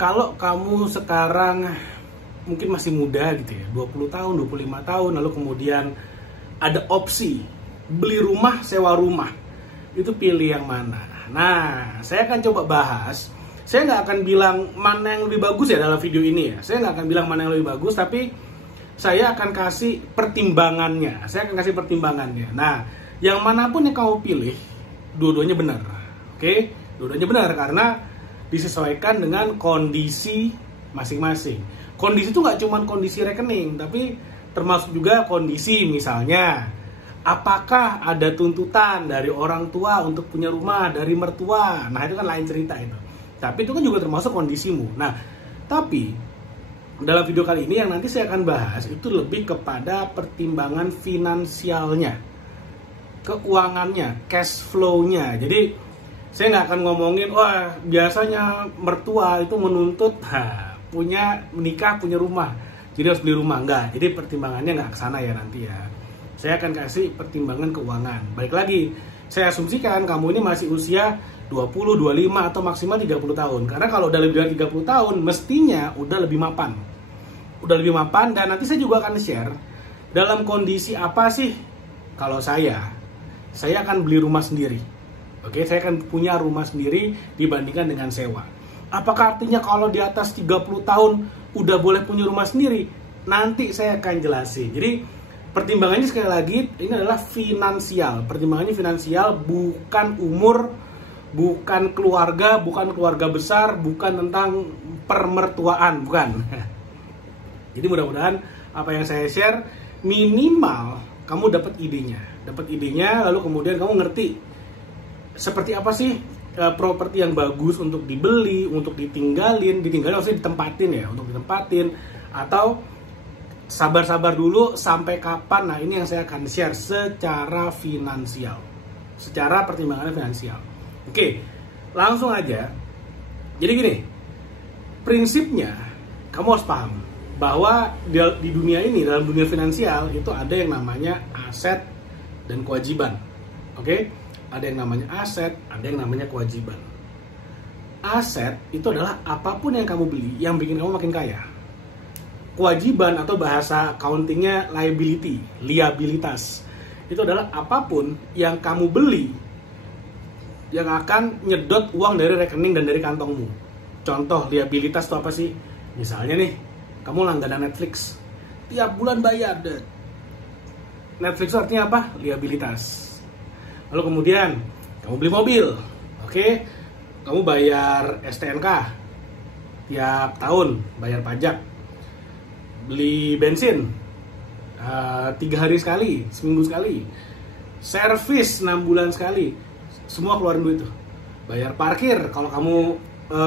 kalau kamu sekarang mungkin masih muda gitu ya, 20 tahun, 25 tahun, lalu kemudian ada opsi beli rumah, sewa rumah, itu pilih yang mana? Nah, saya akan coba bahas. Saya nggak akan bilang mana yang lebih bagus ya dalam video ini ya. Saya nggak akan bilang mana yang lebih bagus, tapi saya akan kasih pertimbangannya. Nah, yang manapun yang kamu pilih, dua-duanya benar. Oke? Dua-duanya benar karena disesuaikan dengan kondisi masing-masing. Kondisi itu nggak cuma kondisi rekening, tapi termasuk juga kondisi misalnya apakah ada tuntutan dari orang tua untuk punya rumah, dari mertua. Nah, itu kan lain cerita itu. Tapi itu kan juga termasuk kondisimu. Nah, tapi dalam video kali ini yang nanti saya akan bahas itu lebih kepada pertimbangan finansialnya, keuangannya, cash flow-nya. Jadi saya nggak akan ngomongin, wah biasanya mertua itu menuntut punya menikah, punya rumah, jadi harus beli rumah. Enggak, jadi pertimbangannya nggak kesana ya nanti ya. Saya akan kasih pertimbangan keuangan. Balik lagi, saya asumsikan kamu ini masih usia 20, 25 atau maksimal 30 tahun. Karena kalau udah lebih dari 30 tahun, mestinya udah lebih mapan. Dan nanti saya juga akan share dalam kondisi apa sih kalau saya akan beli rumah sendiri. Oke, saya akan punya rumah sendiri dibandingkan dengan sewa. Apakah artinya kalau di atas 30 tahun udah boleh punya rumah sendiri? Nanti saya akan jelasin. Jadi pertimbangannya sekali lagi ini adalah finansial. Pertimbangannya finansial, bukan umur, bukan keluarga besar, bukan tentang permertuaan, bukan. Jadi mudah-mudahan apa yang saya share minimal kamu dapat idenya, lalu kemudian kamu ngerti seperti apa sih properti yang bagus untuk dibeli, untuk ditinggalin maksudnya ditempatin atau sabar-sabar dulu sampai kapan. Nah, ini yang saya akan share secara finansial, secara pertimbangan finansial. Oke, langsung aja. Jadi gini, prinsipnya kamu harus paham bahwa di dunia ini, dalam dunia finansial itu ada yang namanya aset dan kewajiban. Oke, ada yang namanya aset, ada yang namanya kewajiban. Aset itu adalah apapun yang kamu beli yang bikin kamu makin kaya. Kewajiban atau bahasa accountingnya liabilitas. Itu adalah apapun yang kamu beli yang akan nyedot uang dari rekening dan dari kantongmu. Contoh liabilitas itu apa sih? Misalnya nih, kamu langganan Netflix, tiap bulan bayar deh. Netflix itu artinya apa? Liabilitas. Lalu kemudian kamu beli mobil, oke? Kamu bayar STNK tiap tahun, bayar pajak. Beli bensin 3 hari sekali, seminggu sekali. Servis 6 bulan sekali. Semua keluarin duit tuh. Bayar parkir kalau kamu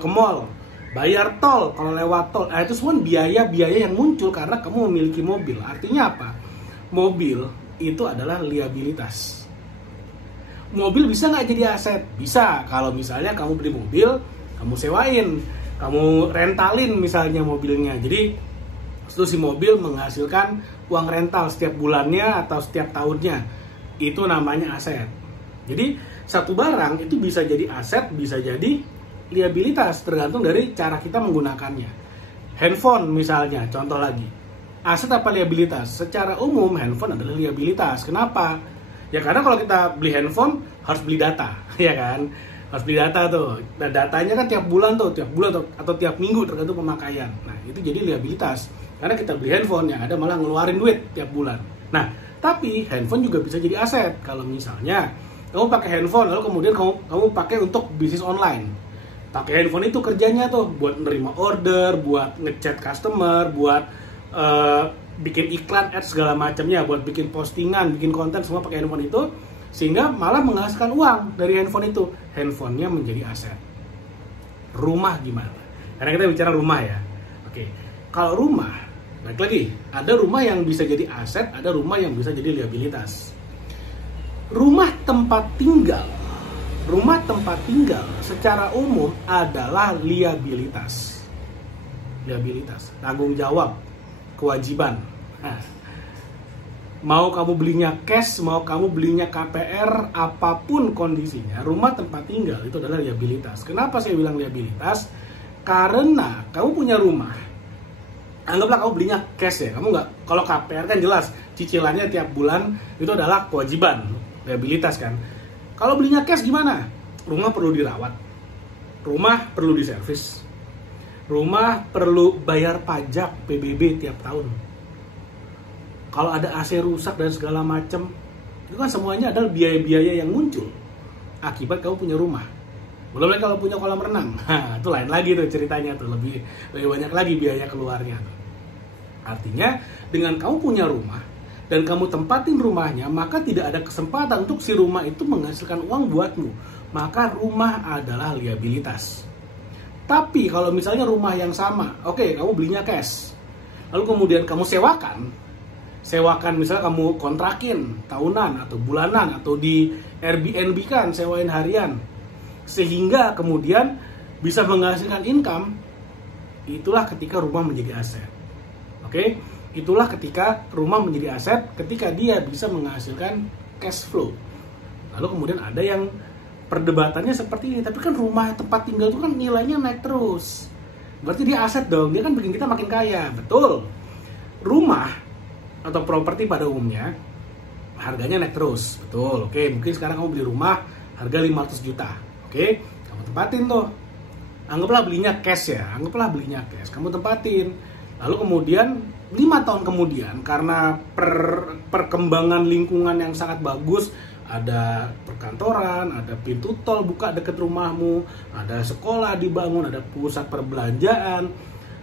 ke mall, bayar tol kalau lewat tol. Nah, itu semua biaya-biaya yang muncul karena kamu memiliki mobil. Artinya apa? Mobil itu adalah liabilitas. Mobil bisa nggak jadi aset? Bisa. Kalau misalnya kamu beli mobil, kamu sewain, kamu rentalin misalnya mobilnya. Jadi itu si mobil menghasilkan uang rental setiap bulannya atau setiap tahunnya. Itu namanya aset. Jadi satu barang itu bisa jadi aset, bisa jadi liabilitas, tergantung dari cara kita menggunakannya. Handphone misalnya, contoh lagi. Aset apa liabilitas? Secara umum handphone adalah liabilitas. Kenapa? Ya karena kalau kita beli handphone harus beli data, ya kan? Harus beli data tuh. Dan datanya kan tiap bulan atau tiap minggu tergantung pemakaian. Nah, itu jadi liabilitas. Karena kita beli handphone yang ada malah ngeluarin duit tiap bulan. Nah, tapi handphone juga bisa jadi aset. Kalau misalnya kamu pakai handphone lalu kemudian kamu pakai untuk bisnis online. Pakai handphone itu kerjanya tuh buat nerima order, buat ngechat customer, buat bikin iklan, ads segala macamnya, buat bikin postingan, bikin konten, semua pakai handphone itu, sehingga malah menghasilkan uang dari handphone itu. Handphonenya menjadi aset. Rumah gimana? Karena kita bicara rumah ya. Oke, kalau rumah, balik lagi, ada rumah yang bisa jadi aset, ada rumah yang bisa jadi liabilitas. Rumah tempat tinggal secara umum adalah liabilitas. Tanggung jawab, kewajiban. Nah, mau kamu belinya cash, mau kamu belinya KPR, apapun kondisinya, rumah tempat tinggal itu adalah liabilitas. Kenapa saya bilang liabilitas? Karena kamu punya rumah, anggaplah kamu belinya cash ya. Kamu nggak, kalau KPR kan jelas cicilannya tiap bulan itu adalah kewajiban, liabilitas kan. Kalau belinya cash gimana? Rumah perlu dirawat, rumah perlu diservis, rumah perlu bayar pajak PBB tiap tahun. Kalau ada AC rusak dan segala macam, itu kan semuanya adalah biaya-biaya yang muncul akibat kamu punya rumah. Belum lagi kalau punya kolam renang, itu lain lagi tuh ceritanya tuh, lebih banyak lagi biaya keluarnya tuh. Artinya dengan kamu punya rumah dan kamu tempatin rumahnya, maka tidak ada kesempatan untuk si rumah itu menghasilkan uang buatmu. Maka rumah adalah liabilitas. Tapi kalau misalnya rumah yang sama, oke, kamu belinya cash, lalu kemudian kamu sewakan misalnya kamu kontrakin tahunan atau bulanan atau di Airbnb kan, sewain harian, sehingga kemudian bisa menghasilkan income, itulah ketika rumah menjadi aset. Oke? Itulah ketika rumah menjadi aset, ketika dia bisa menghasilkan cash flow. Lalu kemudian ada yang perdebatannya seperti ini, tapi kan rumah tempat tinggal itu kan nilainya naik terus. Berarti dia aset dong, dia kan bikin kita makin kaya. Betul. Rumah atau properti pada umumnya harganya naik terus. Betul. Oke, mungkin sekarang kamu beli rumah harga 500 juta. Oke, kamu tempatin tuh. Anggaplah belinya cash ya, kamu tempatin. Lalu kemudian 5 tahun kemudian, karena perkembangan lingkungan yang sangat bagus, ada perkantoran, ada pintu tol buka dekat rumahmu, ada sekolah dibangun, ada pusat perbelanjaan,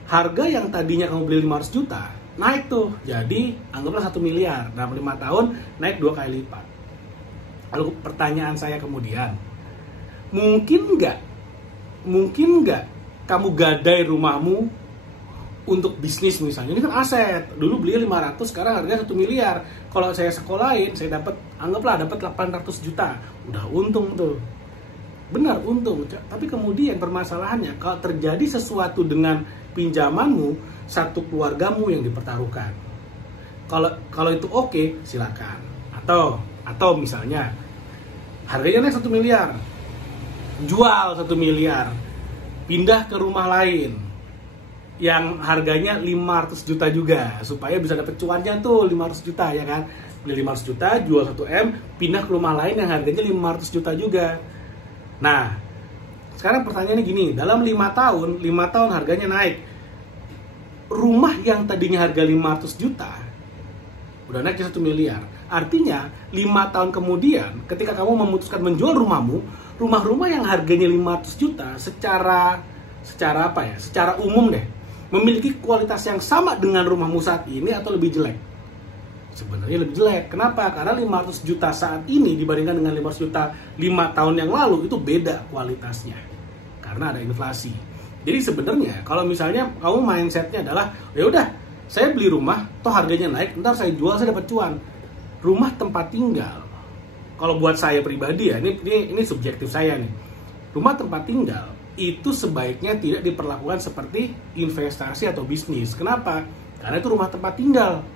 harga yang tadinya kamu beli 500 juta naik tuh, jadi anggaplah 1 miliar. Dalam 5 tahun naik 2 kali lipat. Lalu pertanyaan saya kemudian, mungkin nggak kamu gadai rumahmu untuk bisnis misalnya? Ini kan aset, dulu beli 500, sekarang harganya 1 miliar. Kalau saya sekolahin, saya dapat 800 juta, udah untung tuh. Benar, untung. Tapi kemudian permasalahannya, kalau terjadi sesuatu dengan pinjamanmu, satu keluargamu yang dipertaruhkan. Kalau itu oke, silakan. Atau misalnya harganya naik 1 miliar, jual 1 miliar, pindah ke rumah lain yang harganya 500 juta juga, supaya bisa dapat cuannya tuh 500 juta ya kan. Beli 500 juta, jual 1M, pindah ke rumah lain yang harganya 500 juta juga. Nah, sekarang pertanyaannya gini, dalam 5 tahun harganya naik. Rumah yang tadinya harga 500 juta udah naik ke 1 miliar. Artinya 5 tahun kemudian ketika kamu memutuskan menjual rumahmu, rumah-rumah yang harganya 500 juta secara umum deh, memiliki kualitas yang sama dengan rumahmu saat ini atau lebih jelek? Sebenarnya lebih jelek. Kenapa? Karena 500 juta saat ini dibandingkan dengan 500 juta 5 tahun yang lalu itu beda kualitasnya. Karena ada inflasi. Jadi sebenarnya kalau misalnya kamu mindsetnya adalah ya udah, saya beli rumah, toh harganya naik, ntar saya jual, saya dapat cuan. Rumah tempat tinggal, kalau buat saya pribadi ya, ini subjektif saya nih. Rumah tempat tinggal itu sebaiknya tidak diperlakukan seperti investasi atau bisnis. Kenapa? Karena itu rumah tempat tinggal,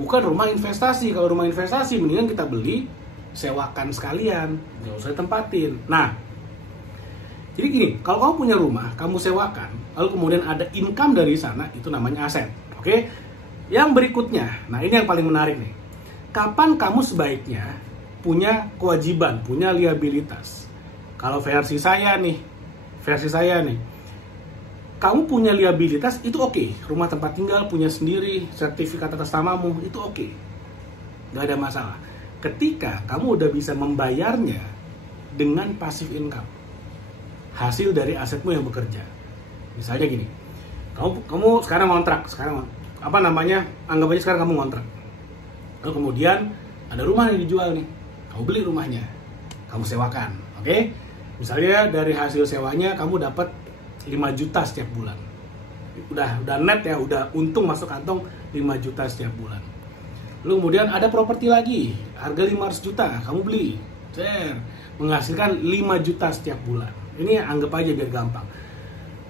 bukan rumah investasi. Kalau rumah investasi mendingan kita beli, sewakan sekalian, nggak usah tempatin. Nah, jadi gini, kalau kamu punya rumah, kamu sewakan, lalu kemudian ada income dari sana, itu namanya aset. Oke? Yang berikutnya, nah ini yang paling menarik nih. Kapan kamu sebaiknya punya kewajiban, punya liabilitas? Kalau versi saya nih, kamu punya liabilitas itu oke. Rumah tempat tinggal punya sendiri, sertifikat atas namamu, itu oke. Gak ada masalah. Ketika kamu udah bisa membayarnya dengan passive income, hasil dari asetmu yang bekerja. Misalnya gini, kamu sekarang ngontrak, anggap aja sekarang kamu ngontrak. Lalu kemudian ada rumah yang dijual nih, kamu beli rumahnya, kamu sewakan, oke? Misalnya dari hasil sewanya kamu dapat 5 juta setiap bulan. Udah net ya, udah untung masuk kantong 5 juta setiap bulan. Lalu kemudian ada properti lagi, harga 500 juta, kamu beli, menghasilkan 5 juta setiap bulan. Ini anggap aja biar gampang.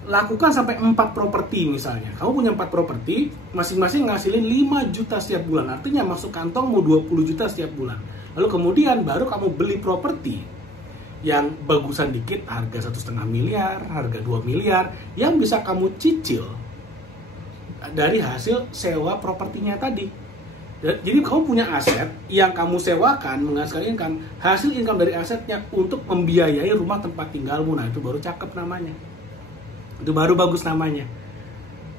Lakukan sampai 4 properti misalnya. Kamu punya 4 properti, masing-masing ngasilin 5 juta setiap bulan. Artinya masuk kantongmu 20 juta setiap bulan. Lalu kemudian baru kamu beli properti yang bagusan dikit harga 1,5 miliar, harga 2 miliar yang bisa kamu cicil dari hasil sewa propertinya tadi. Jadi kamu punya aset yang kamu sewakan menghasilkan income, hasil income dari asetnya untuk membiayai rumah tempat tinggalmu. Nah, itu baru cakep namanya. Itu baru bagus namanya.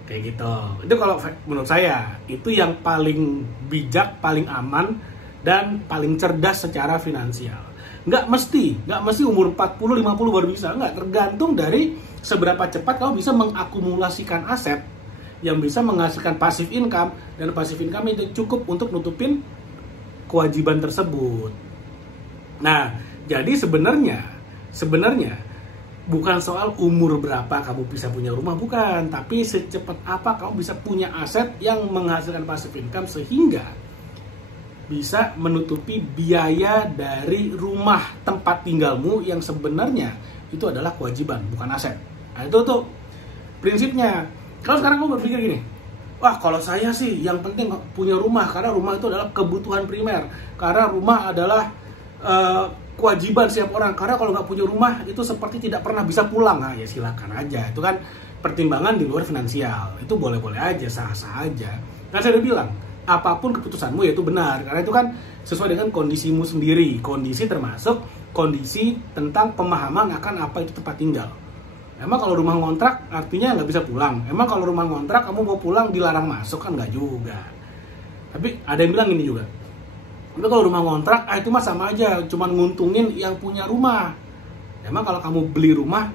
Kayak gitu. Itu kalau menurut saya itu yang paling bijak, paling aman dan paling cerdas secara finansial. Nggak mesti umur 40, 50 baru bisa. Nggak, tergantung dari seberapa cepat kamu bisa mengakumulasikan aset yang bisa menghasilkan passive income, dan passive income itu cukup untuk nutupin kewajiban tersebut. Nah, jadi sebenarnya bukan soal umur berapa kamu bisa punya rumah, bukan, tapi secepat apa kamu bisa punya aset yang menghasilkan passive income sehingga bisa menutupi biaya dari rumah tempat tinggalmu yang sebenarnya itu adalah kewajiban, bukan aset. Nah, itu tuh prinsipnya. Kalau sekarang kamu berpikir gini, wah kalau saya sih yang penting punya rumah, karena rumah itu adalah kebutuhan primer, karena rumah adalah kewajiban setiap orang, karena kalau nggak punya rumah itu seperti tidak pernah bisa pulang. Nah, ya silakan aja, itu kan pertimbangan di luar finansial, itu boleh-boleh aja, sah-sah aja. Nah, saya udah bilang, apapun keputusanmu ya itu benar, karena itu kan sesuai dengan kondisimu sendiri. Kondisi termasuk kondisi tentang pemahaman akan apa itu tempat tinggal. Emang kalau rumah ngontrak artinya nggak bisa pulang? Emang kalau rumah ngontrak kamu mau pulang dilarang masuk? Kan nggak juga. Tapi ada yang bilang ini juga, tapi kalau rumah ngontrak itu mah sama aja, cuman nguntungin yang punya rumah. Emang kalau kamu beli rumah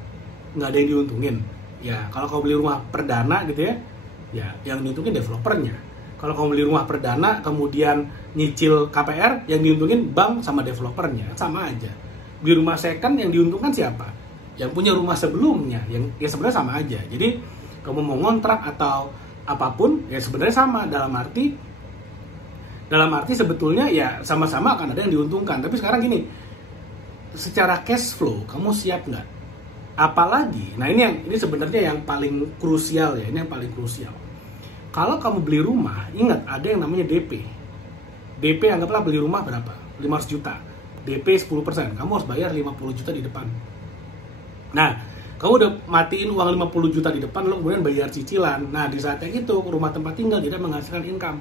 nggak ada yang diuntungin? Ya kalau kamu beli rumah perdana gitu ya yang diuntungin developernya. Kalau kamu beli rumah perdana kemudian nyicil KPR, yang diuntungin bank sama developernya, sama aja. Beli rumah second yang diuntungkan siapa? Yang punya rumah sebelumnya, yang ya sebenarnya sama aja. Jadi kamu mau ngontrak atau apapun ya sebenarnya sama, dalam arti sebetulnya ya sama-sama akan ada yang diuntungkan. Tapi sekarang gini, secara cash flow kamu siap nggak? Apalagi, nah ini sebenarnya yang paling krusial ya, ini yang paling krusial. Kalau kamu beli rumah, ingat ada yang namanya DP. DP anggaplah beli rumah berapa? 500 juta. DP 10%, kamu harus bayar 50 juta di depan. Nah, kamu udah matiin uang 50 juta di depan, lo kemudian bayar cicilan. Nah, di saat yang itu rumah tempat tinggal tidak menghasilkan income.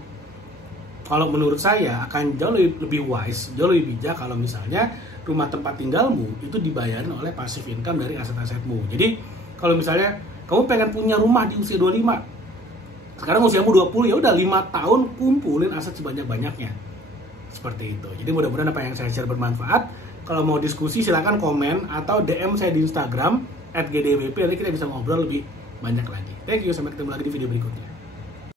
Kalau menurut saya akan jauh lebih wise, jauh lebih bijak kalau misalnya rumah tempat tinggalmu itu dibayarin oleh passive income dari aset-asetmu. Jadi, kalau misalnya kamu pengen punya rumah di usia 25, sekarang usiamu 20, ya udah 5 tahun kumpulin aset sebanyak-banyaknya. Seperti itu. Jadi mudah-mudahan apa yang saya share bermanfaat. Kalau mau diskusi silakan komen atau DM saya di Instagram @gdwp, nanti kita bisa ngobrol lebih banyak lagi. Thank you, sampai ketemu lagi di video berikutnya.